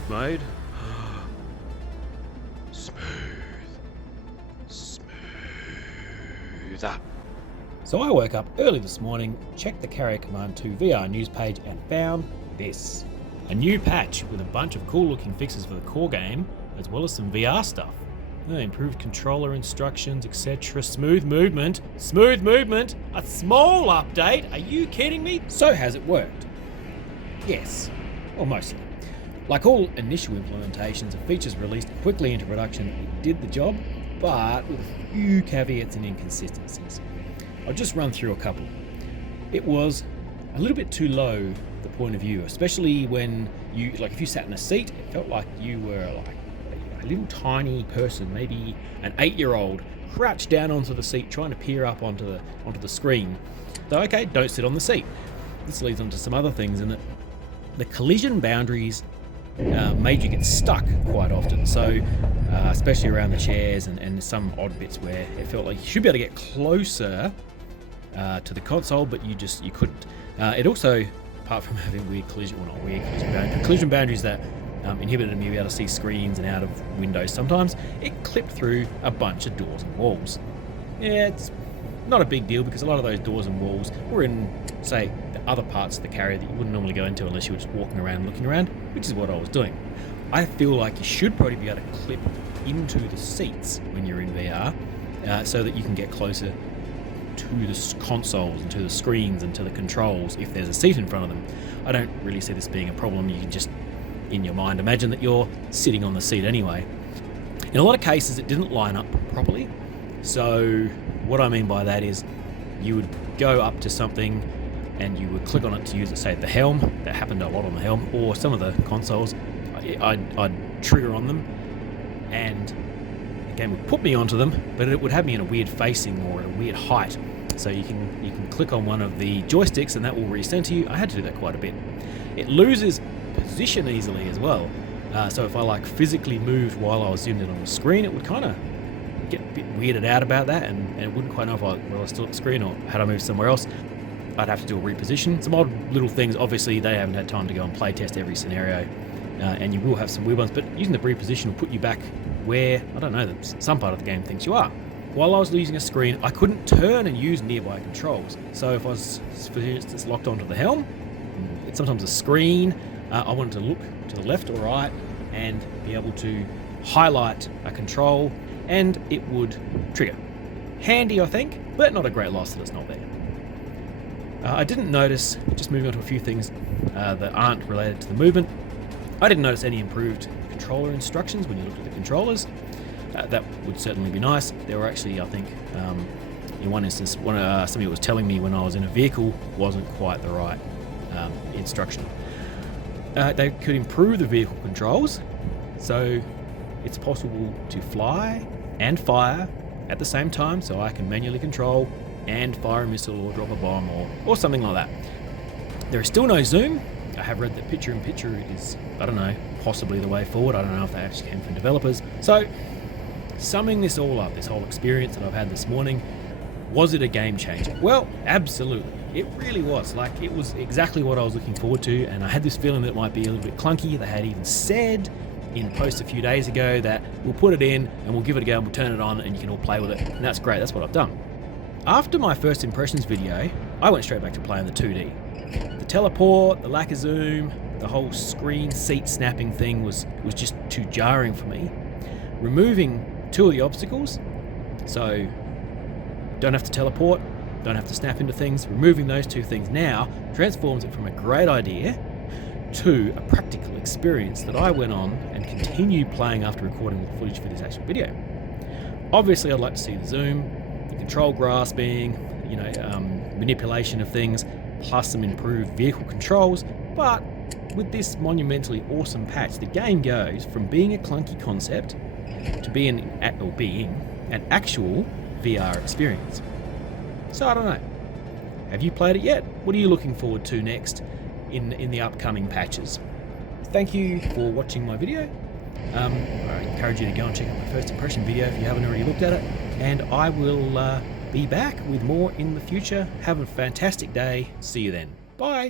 smooth mode. Smooth. Smoother. So I woke up early this morning, checked the Carrier Command 2 VR news page and found this. A new patch with a bunch of cool looking fixes for the core game, as well as some VR stuff. Improved controller instructions, etc. Smooth movement, a small update, are you kidding me? So has it worked? Yes, or mostly. Like all initial implementations of features released quickly into production, it did the job, but with a few caveats and inconsistencies. I'll just run through a couple. It was a little bit too low, the point of view, especially when you, like if you sat in a seat, it felt like you were like a little tiny person, maybe an 8-year-old, crouched down onto the seat trying to peer up onto the screen. So okay, don't sit on the seat. This leads on to some other things in that the collision boundaries made you get stuck quite often. So especially around the chairs and some odd bits where it felt like you should be able to get closer to the console, but you couldn't. It also, apart from having collision boundaries that inhibited me being able to see screens and out of windows sometimes, it clipped through a bunch of doors and walls. Yeah, it's not a big deal because a lot of those doors and walls were in, say, the other parts of the carrier that you wouldn't normally go into unless you were just walking around and looking around, which is what I was doing. I feel like you should probably be able to clip into the seats when you're in VR so that you can get closer to the consoles and to the screens and to the controls if there's a seat in front of them. I don't really see this being a problem. You can just, in your mind, imagine that you're sitting on the seat anyway. In a lot of cases, it didn't line up properly. So what I mean by that is you would go up to something and you would click on it to use it, say, the helm. That happened a lot on the helm, or some of the consoles. I'd trigger on them and the game would put me onto them, but it would have me in a weird facing or at a weird height. So you can click on one of the joysticks and that will recenter you. I had to do that quite a bit. It loses position easily as well. So if I physically moved while I was zoomed in on the screen, it would kind of get a bit weirded out about that, and it wouldn't quite know if I was still at the screen or had I moved somewhere else. I'd have to do a reposition. Some odd little things. Obviously, they haven't had time to go and play test every scenario, and you will have some weird ones, but using the reposition will put you back where, I don't know, some part of the game thinks you are. While I was using a screen, I couldn't turn and use nearby controls. So if I was, for instance, locked onto the helm, it's sometimes a screen, I wanted to look to the left or right and be able to highlight a control and it would trigger. Handy, I think, but not a great loss that it's not there. I didn't notice, just moving on to a few things that aren't related to the movement, I didn't notice any improved controller instructions when you looked at the controllers. That would certainly be nice. There were actually, I think, in one instance, somebody was telling me when I was in a vehicle wasn't quite the right instruction. They could improve the vehicle controls, so it's possible to fly and fire at the same time, so I can manually control and fire a missile or drop a bomb or something like that. There is still no zoom. I have read that picture-in-picture is, I don't know, possibly the way forward. I don't know if they actually came from developers. So, summing this all up, this whole experience that I've had this morning, was it a game changer? Well, absolutely. It really was. It was exactly what I was looking forward to, and I had this feeling that it might be a little bit clunky. They had even said in post a few days ago that we'll put it in and we'll give it a go and we'll turn it on and you can all play with it. And that's great. That's what I've done. After my first impressions video, I went straight back to playing the 2D. The teleport, the lack of zoom, the whole screen seat snapping thing was just too jarring for me. Removing two of the obstacles, so don't have to teleport, don't have to snap into things, removing those two things now transforms it from a great idea to a practical experience that I went on and continued playing after recording the footage for this actual video. Obviously, I'd like to see the zoom, the control grasping, manipulation of things, plus some improved vehicle controls, but with this monumentally awesome patch, the game goes from being a clunky concept to being an actual VR experience. So I don't know. Have you played it yet? What are you looking forward to next in the upcoming patches? Thank you for watching my video. I encourage you to go and check out my first impression video if you haven't already looked at it. And I will be back with more in the future. Have a fantastic day. See you then. Bye.